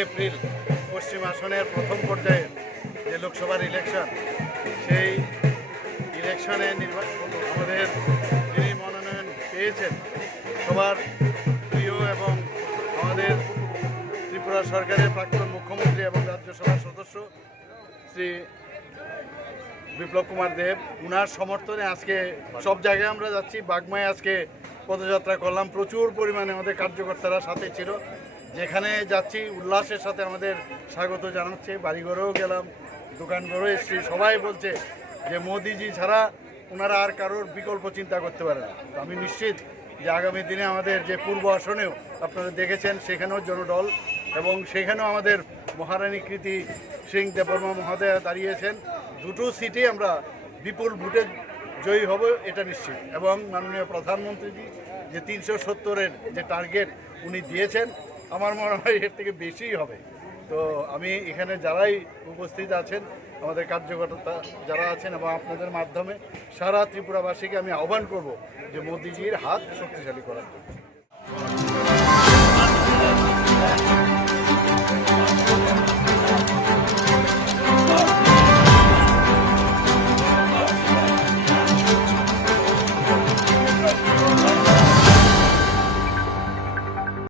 April পশ্চিম আসনের প্রথম পর্যায়ে যে লোকসভার ইলেকশন, সেই ইলেকশনে আমাদের যিনি মনোনয়ন পেয়েছেন সবার প্রিয় এবং আমাদের ত্রিপুরা সরকারের প্রাক্তন মুখ্যমন্ত্রী এবং রাজ্যসভার সদস্য শ্রী বিপ্লব কুমার দেব, উনার সমর্থনে আজকে সব জায়গায় আমরা যাচ্ছি। বাগমায় আজকে পদযাত্রা করলাম, প্রচুর পরিমাণে আমাদের কার্যকর্তারা সাথে ছিল। যেখানে যাচ্ছি উল্লাসের সাথে আমাদের স্বাগত জানাচ্ছে। বাড়িঘরেও গেলাম, দোকানঘরেও এসেছি, সবাই বলছে যে মোদিজি ছাড়া ওনারা আর কারোর বিকল্প চিন্তা করতে পারে না। আমি নিশ্চিত যে আগামী দিনে আমাদের যে পূর্ব আসনেও আপনারা দেখেছেন, সেখানেও জনঢল এবং সেখানেও আমাদের মহারানী কৃতি সিং দেববর্মা মহোদয়া দাঁড়িয়েছেন। দুটো সিটে আমরা বিপুল ভোটে জয়ী হব, এটা নিশ্চিত। এবং মাননীয় প্রধানমন্ত্রীজি যে 370-এর যে টার্গেট উনি দিয়েছেন, আমার মনে হয় এর থেকে বেশিই হবে। তো আমি এখানে যারাই উপস্থিত আছেন, আমাদের কার্যকর্তা যারা আছেন এবং আপনাদের মাধ্যমে সারা ত্রিপুরাবাসীকে আমি আহ্বান করব যে মোদিজির হাত শক্তিশালী করার জন্য।